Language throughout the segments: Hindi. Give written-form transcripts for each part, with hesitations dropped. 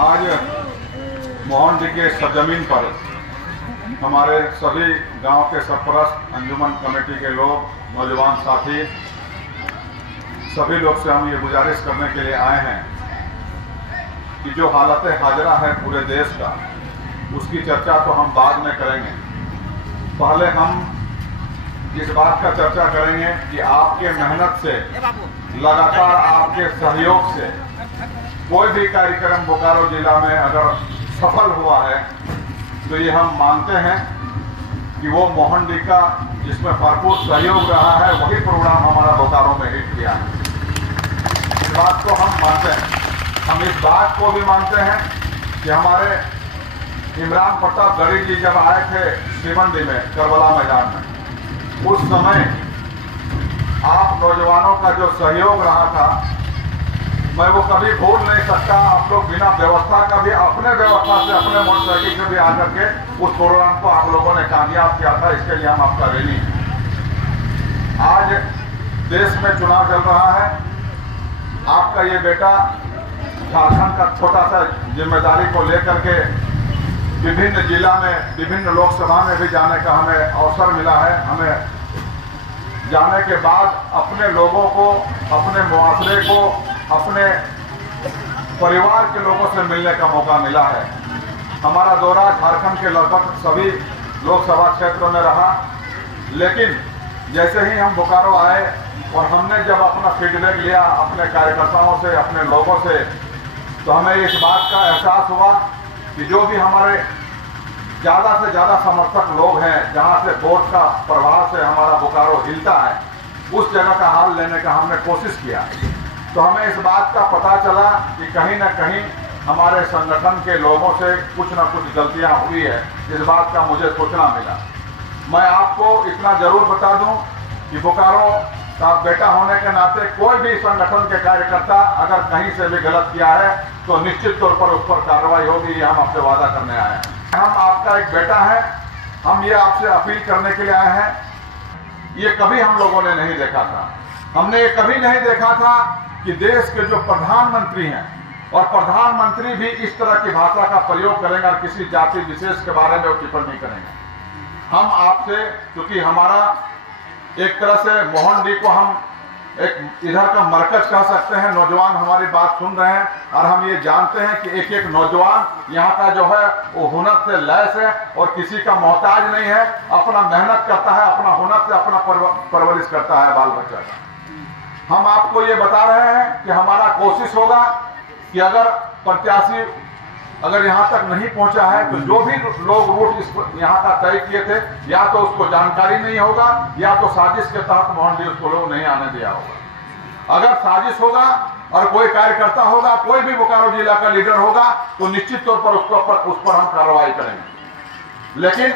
आज मोहन जी के सरजमीन पर हमारे सभी गांव के सरपरस्त, अंजुमन कमेटी के लोग, नौजवान साथी, सभी लोग से हम ये गुजारिश करने के लिए आए हैं कि जो हालत हाजरा है पूरे देश का, उसकी चर्चा तो हम बाद में करेंगे। पहले हम इस बात का चर्चा करेंगे कि आपके मेहनत से, लगातार आपके सहयोग से कोई भी कार्यक्रम बोकारो जिला में अगर सफल हुआ है तो ये हम मानते हैं कि वो मोहन जी का जिसमें भरपूर सहयोग रहा है, वही प्रोग्राम हमारा बोकारो में हिट किया है। इस बात को हम मानते हैं। हम इस बात को भी मानते हैं कि हमारे इमरान प्रताप गढ़ी जी जब आए थे श्रीमंडी में, करबला मैदान में, उस समय आप नौजवानों का जो सहयोग रहा था, मैं वो कभी भूल नहीं सकता। आप लोग बिना व्यवस्था का भी, अपने व्यवस्था से, अपने मोटरसाइकिल से भी आकर के उस प्रोग्राम को आप लोगों ने कामयाब किया था। इसके लिए हम आपका ऋणी हैं। आज देश में चुनाव चल रहा है। आपका ये बेटा झारखंड का छोटा सा जिम्मेदारी को लेकर के विभिन्न जिला में, विभिन्न लोकसभा में भी जाने का हमें अवसर मिला है। हमें जाने के बाद अपने लोगों को, अपने मुआशरे को, अपने परिवार के लोगों से मिलने का मौका मिला है। हमारा दौरा झारखंड के लगभग सभी लोकसभा क्षेत्रों में रहा, लेकिन जैसे ही हम बोकारो आए और हमने जब अपना फीडबैक लिया अपने कार्यकर्ताओं से, अपने लोगों से, तो हमें इस बात का एहसास हुआ कि जो भी हमारे ज़्यादा से ज़्यादा समर्थक लोग हैं, जहाँ से वोट का प्रभाव से हमारा बोकारो हिलता है, उस जगह का हाल लेने का हमने कोशिश किया। तो हमें इस बात का पता चला कि कहीं ना कहीं हमारे संगठन के लोगों से कुछ ना कुछ गलतियां हुई है। इस बात का मुझे सूचना मिला। मैं आपको इतना जरूर बता दूं कि बोकारो का बेटा होने के नाते कोई भी संगठन के कार्यकर्ता अगर कहीं से भी गलत किया है तो निश्चित तौर पर उस पर कार्रवाई होगी। ये हम आपसे वादा करने आए हैं। हम आपका एक बेटा है, हम ये आपसे अपील करने के लिए आए हैं। ये कभी हम लोगों ने नहीं देखा था। हमने ये कभी नहीं देखा था कि देश के जो प्रधानमंत्री हैं, और प्रधानमंत्री भी इस तरह की भाषा का प्रयोग करेंगे और किसी जाति विशेष के बारे में वो टिप्पणी करेंगे। हम आपसे, क्योंकि हमारा एक तरह से मोहन जी को हम एक इधर का मरकज कह सकते हैं, नौजवान हमारी बात सुन रहे हैं और हम ये जानते हैं कि एक एक नौजवान यहाँ का जो है वो हुनर से लैस है और किसी का मोहताज नहीं है। अपना मेहनत करता है, अपना हुनर से अपना परवरिश करता है बाल बच्चा का। हम आपको ये बता रहे हैं कि हमारा कोशिश होगा कि अगर प्रत्याशी अगर यहाँ तक नहीं पहुँचा है तो जो भी लोग रूट यहाँ का तय किए थे, या तो उसको जानकारी नहीं होगा या तो साजिश के तहत मोहन जी उसको लोग नहीं आने दिया होगा। अगर साजिश होगा और कोई कार्यकर्ता होगा, कोई भी बोकारो जिला का लीडर होगा, तो निश्चित तौर पर उस पर हम कार्रवाई करेंगे। लेकिन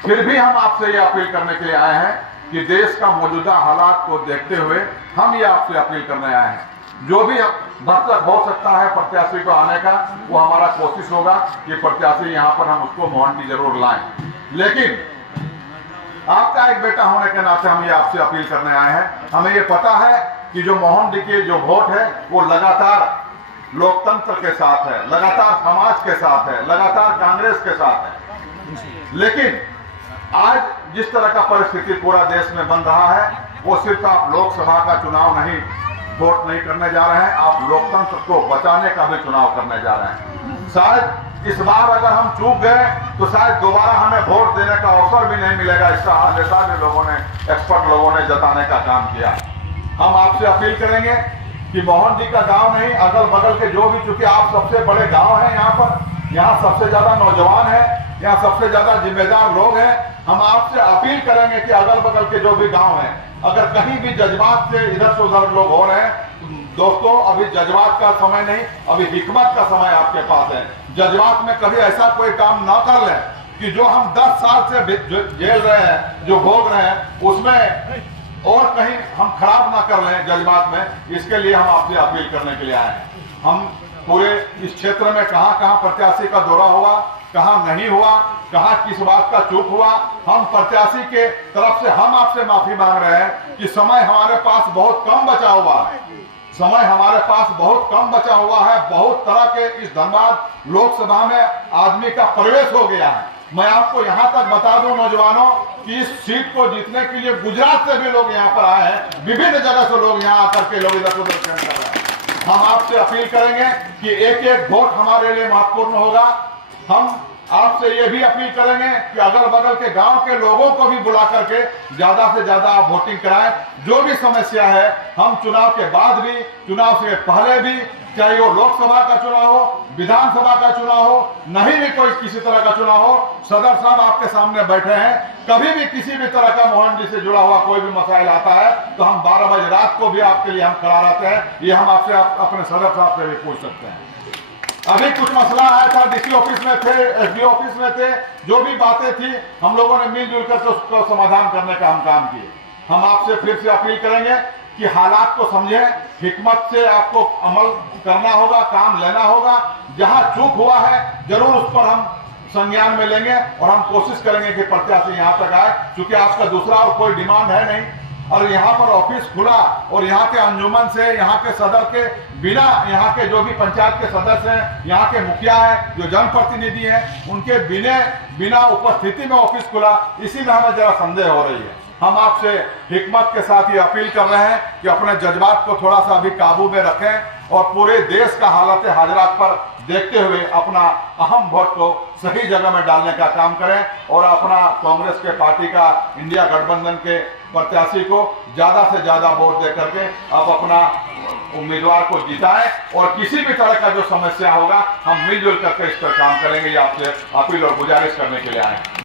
फिर भी हम आपसे ये अपील करने के लिए आए हैं कि देश का मौजूदा हालात को देखते हुए हम ये आपसे अपील करने आए हैं। जो भी भरसक हो सकता है प्रत्याशी को आने का, वो हमारा कोशिश होगा कि प्रत्याशी यहाँ पर हम उसको मोहन जी जरूर लाएं। लेकिन आपका एक बेटा होने के नाते हम ये आपसे अपील करने आए हैं। हमें ये पता है कि जो मोहन जी के जो वोट है वो लगातार लोकतंत्र के साथ है, लगातार समाज के साथ है, लगातार कांग्रेस के साथ है। लेकिन आज जिस तरह का परिस्थिति पूरा देश में बन रहा है, वो सिर्फ आप लोकसभा का चुनाव नहीं वोट नहीं करने जा रहे हैं, आप लोकतंत्र को बचाने का भी चुनाव करने जा रहे हैं। शायद इस बार अगर हम चूक गए तो शायद दोबारा हमें वोट देने का अवसर भी नहीं मिलेगा। इसका हमेशा भी लोगों ने, एक्सपर्ट लोगों ने जताने का काम किया। हम आपसे अपील करेंगे कि मोहन जी का गांव नहीं, अगल बगल के जो भी, चूंकि आप सबसे बड़े गांव हैं यहाँ पर, यहाँ सबसे ज्यादा नौजवान है, यहाँ सबसे ज्यादा जिम्मेदार लोग हैं। हम आपसे अपील करेंगे कि अगल बगल के जो भी गांव हैं, अगर कहीं भी जज्बात से इधर से उधर लोग हो रहे हैं, दोस्तों अभी जज्बात का समय नहीं, अभी हिकमत का समय आपके पास है। जज्बात में कभी ऐसा कोई काम ना कर लें कि जो हम 10 साल से झेल रहे हैं, जो भोग रहे हैं, उसमें और कहीं हम खराब ना कर लें जज्बात में। इसके लिए हम आपसे अपील करने के लिए आए हैं। हम पूरे इस क्षेत्र में कहां कहां प्रत्याशी का दौरा हुआ, कहां नहीं हुआ, कहां किस बात का चूक हुआ, हम प्रत्याशी के तरफ से हम आपसे माफी मांग रहे हैं कि समय हमारे पास बहुत कम बचा हुआ है। समय हमारे पास बहुत कम बचा हुआ है। बहुत तरह के इस धनबाद लोकसभा में आदमी का प्रवेश हो गया है। मैं आपको यहां तक बता दूं नौजवानों कि इस सीट को जीतने के लिए गुजरात से भी लोग यहां पर आए हैं, विभिन्न जगह से लोग यहां आकर के लोग इधर उधर कर रहे हैं। हम आपसे अपील करेंगे कि एक एक वोट हमारे लिए महत्वपूर्ण होगा। हम आपसे ये भी अपील करेंगे कि अगल बगल के गांव के लोगों को भी बुला करके ज्यादा से ज्यादा आप वोटिंग कराएं। जो भी समस्या है हम चुनाव के बाद भी, चुनाव से पहले भी, चाहे वो लोकसभा का चुनाव हो, विधानसभा का चुनाव हो, नहीं भी कोई किसी तरह का चुनाव हो, सदर साहब आपके सामने बैठे हैं। कभी भी किसी भी तरह का मोहन जी से जुड़ा हुआ कोई भी मसाइल आता है तो हम 12 बजे रात को भी आपके लिए हम खड़ा रहते हैं। ये हम आपसे अपने सदर साहब से भी पूछ सकते हैं। अभी कुछ मसला आया था, डीसी ऑफिस में थे, एसडीओ ऑफिस में थे, जो भी बातें थी हम लोगों ने मिलजुल कर उसको समाधान करने का हम काम किए। हम आपसे फिर से अपील करेंगे कि हालात को समझें, हिकमत से आपको अमल करना होगा, काम लेना होगा। जहां चूक हुआ है जरूर उस पर हम संज्ञान में लेंगे और हम कोशिश करेंगे कि प्रत्याशी यहां तक आए, क्योंकि आपका दूसरा और कोई डिमांड है नहीं। और यहाँ पर ऑफिस खुला और यहाँ के अंजुमन से, यहाँ के सदर के बिना, यहाँ के जो भी पंचायत के सदस्य हैं, यहाँ के मुखिया हैं, जो जनप्रतिनिधि हैं, उनके बिना उपस्थिति में ऑफिस खुला, इसी में हमें जरा संदेह हो रही है। हम आपसे हिकमत के साथ ये अपील कर रहे हैं कि अपने जज्बात को थोड़ा सा अभी काबू में रखें और पूरे देश का हालत हाजरात पर देखते हुए अपना अहम वोट को सही जगह में डालने का काम करें और अपना कांग्रेस के पार्टी का, इंडिया गठबंधन के प्रत्याशी को ज्यादा से ज्यादा वोट दे करके अब अपना उम्मीदवार को जिताएं और किसी भी तरह का जो समस्या होगा हम मिलजुल करके इस पर काम करेंगे। ये आपसे अपील और गुजारिश करने के लिए आए।